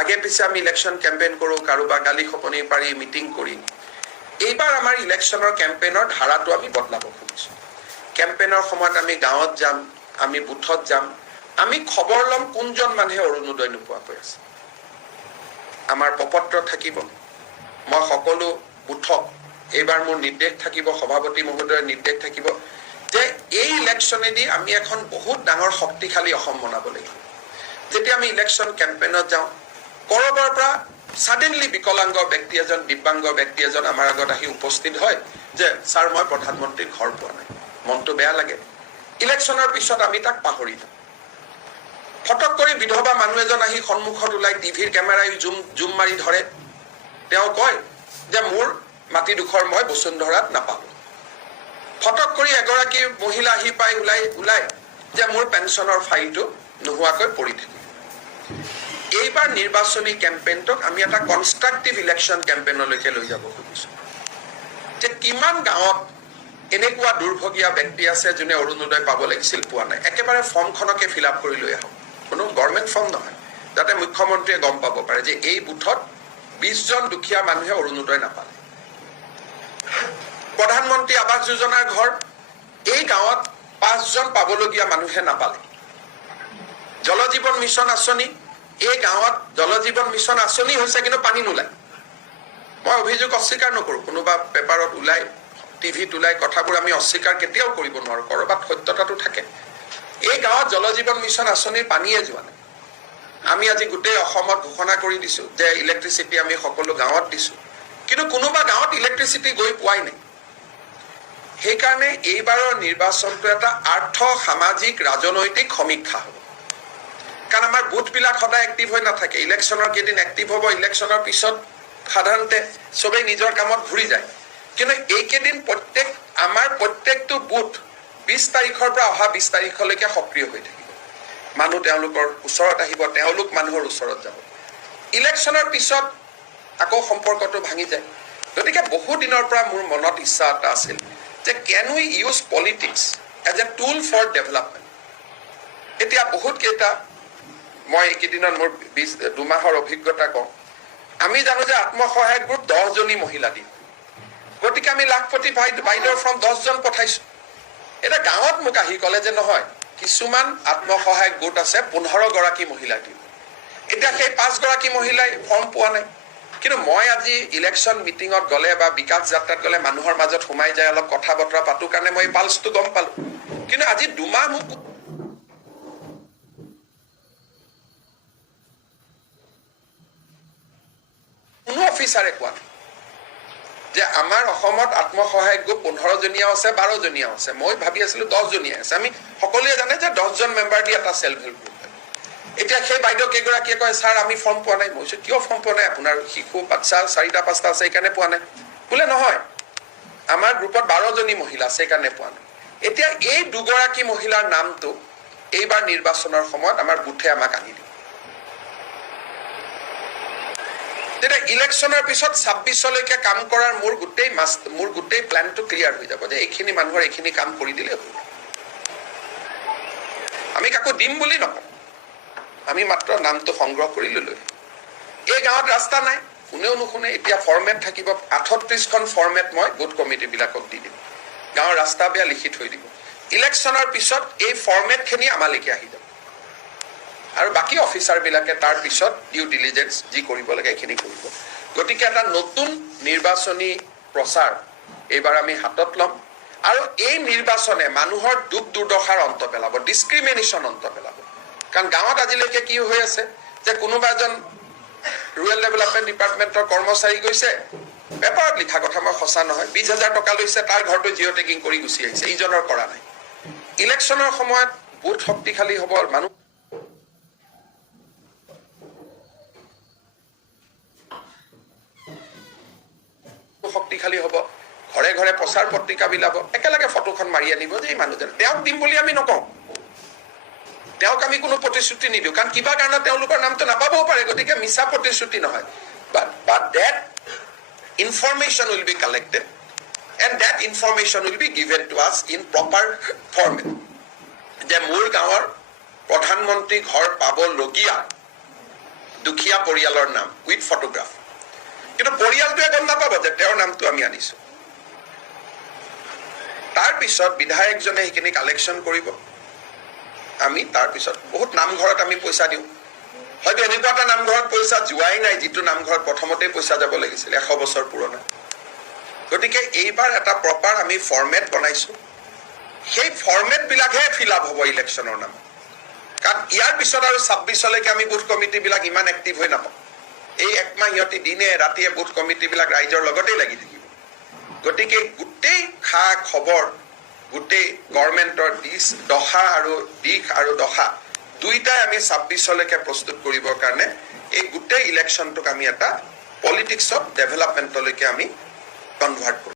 আগে পিছে আমি ইলেকশ্যন কেম্পেইন কৰোঁ, কাৰোবাৰ গালি খপনি পাৰি মিটিং কৰি। এইবাৰ আমাৰ ইলেকশ্যনৰ কেম্পেইনৰ ধাৰাটো আমি বদলাব খুজিছোঁ। কেম্পেইনৰ সময়ত আমি গাঁৱত যাম, আমি বুথত যাম, আমি খবৰ ল'ম কোনজন মানুহে অৰুণোদয় নোপোৱাকৈ আছে। আমাৰ প্ৰপত্ৰ থাকিব। মই সকলো বুথক এইবাৰ মোৰ নিৰ্দেশ থাকিব, সভাপতি মহোদয়ৰ নিৰ্দেশ থাকিব যে এই ইলেকশ্যনেদি আমি এখন বহুত ডাঙৰ শক্তিশালী অসম বনাব লাগিব। যেতিয়া আমি ইলেকশ্যন কেম্পেইনত যাওঁ, কৰবাৰ পৰা ছাডেনলি বিকলাংগ ব্যক্তি এজন, দিব্যাংগ ব্যক্তি এজন আমাৰ আগত আহি উপস্থিত হয় যে ছাৰ মই প্ৰধানমন্ত্ৰীৰ ঘৰ পোৱা নাই। মনটো বেয়া লাগে। ইলেকশ্যনৰ পিছত আমি তাক পাহৰি যাওঁ। ফটক কৰি বিধৱা মানুহ এজন আহি সন্মুখত ওলাই টিভিৰ কেমেৰাই জুম মাৰি ধৰে। তেওঁ কয় যে মোৰ মাটিডোখৰ মই বসুন্ধৰাত নাপালো। ফটক কৰি এগৰাকী মহিলা আহি পাই ওলাই যে মোৰ পেঞ্চনৰ ফাইলটো নোহোৱাকৈ পৰি থাকিল। এইবাৰ নিৰ্বাচনী কেম্পেইনটোক আমি এটা কনষ্ট্ৰাকটিভ ইলেকশ্যন কেম্পেইনলৈকে লৈ যাব খুজিছোঁ যে কিমান গাঁৱত এনেকুৱা দুৰ্ভগীয়া ব্যক্তি আছে যোনে অৰুণোদয় পাব লাগিছিল, পোৱা নাই। একেবাৰে ফৰ্মখনকে ফিল আপ কৰি লৈ আহক, কোনো গভৰ্ণমেণ্ট ফৰ্ম নহয়, যাতে মুখ্যমন্ত্ৰীয়ে গম পাব পাৰে যে এই বুথত 20জন দুখীয়া মানুহে অৰুণোদয় নাপালে। প্ৰধানমন্ত্ৰী আৱাস যোজনাৰ ঘৰ এই গাঁৱত 5জন পাবলগীয়া মানুহে নাপালে। জল জীৱন মিছন আঁচনি এই গাঁৱত জল জীৱন মিছন আঁচনি হৈছে কিন্তু পানী নোলায়। মই অভিযোগ অস্বীকাৰ নকৰোঁ, কোনোবা পেপাৰত ওলাই টিভিত ওলাই কথাবোৰ আমি অস্বীকাৰ কেতিয়াও কৰিব নোৱাৰোঁ, ক'ৰবাত সত্যতাটো থাকে। এই গাঁৱত জল জীৱন মিছন আঁচনিৰ পানীয়ে যোৱা নাই। আমি আজি গোটেই অসমত ঘোষণা কৰি দিছোঁ যে ইলেক্ট্ৰিচিটি আমি সকলো গাঁৱত দিছোঁ, কিন্তু কোনোবা গাঁৱত ইলেক্ট্ৰিচিটি গৈ পোৱাই নাই। সেইকাৰণে এইবাৰৰ নিৰ্বাচনটো এটা আৰ্থ সামাজিক ৰাজনৈতিক সমীক্ষা হ'ব। কাৰণ আমাৰ বুথবিলাক সদায় এক্টিভ হৈ নাথাকে। ইলেকশ্যনৰ কেইদিন এক্টিভ হ'ব, ইলেকশ্যনৰ পিছত সাধাৰণতে চবেই নিজৰ কামত ঘূৰি যায়। কিন্তু এইকেইদিন আমাৰ প্ৰত্যেকটো বুথ 20 তাৰিখৰ পৰা অহা 20 তাৰিখলৈকে সক্ৰিয় হৈ থাকিব। মানুহ তেওঁলোকৰ ওচৰত আহিব, তেওঁলোক মানুহৰ ওচৰত যাব। ইলেকশ্যনৰ পিছত আকৌ সম্পৰ্কটো ভাঙি যায়। গতিকে বহু দিনৰ পৰা মোৰ মনত ইচ্ছা এটা আছিল যে can we use politics as a tool for development. এতিয়া বহুত কেইটা মই এইকেইদিনত মোৰ 2 মাহৰ অভিজ্ঞতা কওঁ। আমি জানো যে আত্মসহায়ক গ্ৰুপ 10জনী মহিলা দিম, গতিকে আমি লাখপতি বাইদেউৰ ফ্ৰম 10জন পঠাইছো। এটা গাঁৱত মোক আহি ক'লে যে নহয়, কিছুমান আত্মসহায়ক গোট আছে 15গৰাকী মহিলা দিম। এতিয়া সেই 5গৰাকী মহিলাই ফৰ্ম পোৱা নাই। কিন্তু মই আজি ইলেকশ্যন মিটিঙত গ'লে বা বিকাশ যাত্ৰাত গ'লে মানুহৰ মাজত সোমাই যায়, অলপ কথা বতৰা পাতো কাৰণে মই পালছটো গম পালো। কিন্তু আজি 2 মাহ মোক কোনো অফিচাৰে কোৱা নাই যে আমাৰ অসমত আত্মসহায়ক গোট 15জনীয়াও আছে, 12জনীয়াও আছে। মই ভাবি আছিলো 10জনীয়া আছে। আমি সকলোৱে জানে যে 10জন মেম্বাৰ দি এটা সেল্ফ হেল্প গ্ৰুপ। এতিয়া সেই বাইদেউ কেইগৰাকীয়ে কয় ছাৰ আমি ফৰ্ম পোৱা নাই। মই কৈছো কিয় ফৰ্ম পোৱা নাই? আপোনাৰ শিশু বাচ্চা 4টা-5টা আছে সেইকাৰণে পোৱা নাই। বোলে নহয়, আমাৰ গ্ৰুপত 12জনী মহিলা আছে সেইকাৰণে পোৱা নাই। এতিয়া এই 2গৰাকী মহিলাৰ নামটো এইবাৰ নিৰ্বাচনৰ সময়ত আমাৰ বুথে আমাক আনি দিব। তেতিয়া ইলেকশ্যনৰ পিছত 26লৈকে কাম কৰাৰ মোৰ গোটেই প্লেনটো ক্লিয়াৰ হৈ যাব যে এইখিনি মানুহৰ এইখিনি কাম কৰি দিলে হ'ল। আমি কাকো দিম বুলি নকওঁ, আমি মাত্ৰ নামটো সংগ্ৰহ কৰি ললো। এই গাঁৱত ৰাস্তা নাই, কোনেও নুশুনে। এতিয়া ফৰ্মেট থাকিব, 38খন ফৰ্মেট মই বুথ কমিটিবিলাকক দি দিম। গাঁৱৰ ৰাস্তা বেয়া লিখি থৈ দিব। ইলেকশ্যনৰ পিছত এই ফৰ্মেটখিনি আমালৈকে আহি যাব আৰু বাকী অফিচাৰবিলাকে তাৰ পিছত ডিউ ডিলিজেন্স যি কৰিব লাগে এইখিনি কৰিব। গতিকে এটা নতুন নিৰ্বাচনী প্ৰচাৰ এইবাৰ আমি হাতত ল'ম আৰু এই নিৰ্বাচনে মানুহৰ দুখ দুৰ্দশাৰ অন্ত পেলাব, ডিছক্ৰিমিনেশ্যন অন্ত পেলাব। কাৰণ গাঁৱত আজিলৈকে কি হৈ আছে যে কোনোবা এজন ৰুৰেল ডেভেলপমেণ্ট ডিপাৰ্টমেণ্টৰ কৰ্মচাৰী গৈছে, পেপাৰত লিখা কথা, মই সঁচা নহয়, 20,000 টকা লৈছে, তাৰ ঘৰটো জিঅ' টেকিং কৰি গুচি আহিছে, ইজনৰ কৰা নাই। ইলেকশ্যনৰ সময়ত বুথ শক্তিশালী হ'ব, মানুহ শক্তিশালী হ'ব, ঘৰে ঘৰে প্ৰচাৰ পত্ৰিকা বিলাব, একেলগে ফটোখন মাৰি আনিব যে এই মানুহজন। তেওঁক দিম বুলি আমি নকওঁ, তেওঁক আমি কোনো প্ৰতিশ্ৰুতি নিদিওঁ, কাৰণ কিবা কাৰণত তেওঁলোকৰ নামটো নাপাবও পাৰে, গতিকে মিছা প্ৰতিশ্ৰুতি নহয়। But that information will be collected and that information will be given to us in proper format. যে মোৰ গাঁৱৰ প্ৰধানমন্ত্ৰী ঘৰ পাবলগীয়া দুখীয়া পৰিয়ালৰ নাম উইথ ফটোগ্ৰাফ, কিন্তু পৰিয়ালটোৱে গম নাপাব যে তেওঁৰ নামটো আমি আনিছো। তাৰপিছত বিধায়কজনে সেইখিনি কালেকশ্যন কৰিব, আমি তাৰপিছত বহুত নামঘৰত আমি পইচা দিওঁ। হয়তো এনেকুৱা এটা নামঘৰত পইচা যোৱাই নাই যিটো নামঘৰত প্ৰথমতেই পইচা যাব লাগিছিল, 100 বছৰ পুৰণা। গতিকে এইবাৰ এটা প্ৰপাৰ আমি ফৰ্মেট বনাইছো, সেই ফৰ্মেট বিলাকহে ফিল আপ হ'ব ইলেকশ্যনৰ নামত। কাৰণ ইয়াৰ পিছত আৰু 26লৈকে আমি বুথ কমিটি বিলাক ইমান এক্টিভ হৈ নাপাওঁ। এই একমাহ সিহঁতি দিনে ৰাতিয়ে বুথ কমিটি বিলাক ৰাইজৰ লগতেই লাগি থাকিব। গতিকে গোটেই খা খবৰ, গোটেই গভৰ্ণমেণ্টৰ দিশ আৰু দশা দুইটাই আমি 26লৈকে প্ৰস্তুত কৰিবৰ কাৰণে এই গোটেই ইলেকশ্যনটোক আমি এটা পলিটিক্স অফ ডেভেলপমেণ্টলৈকে আমি কনভাৰ্ট কৰোঁ।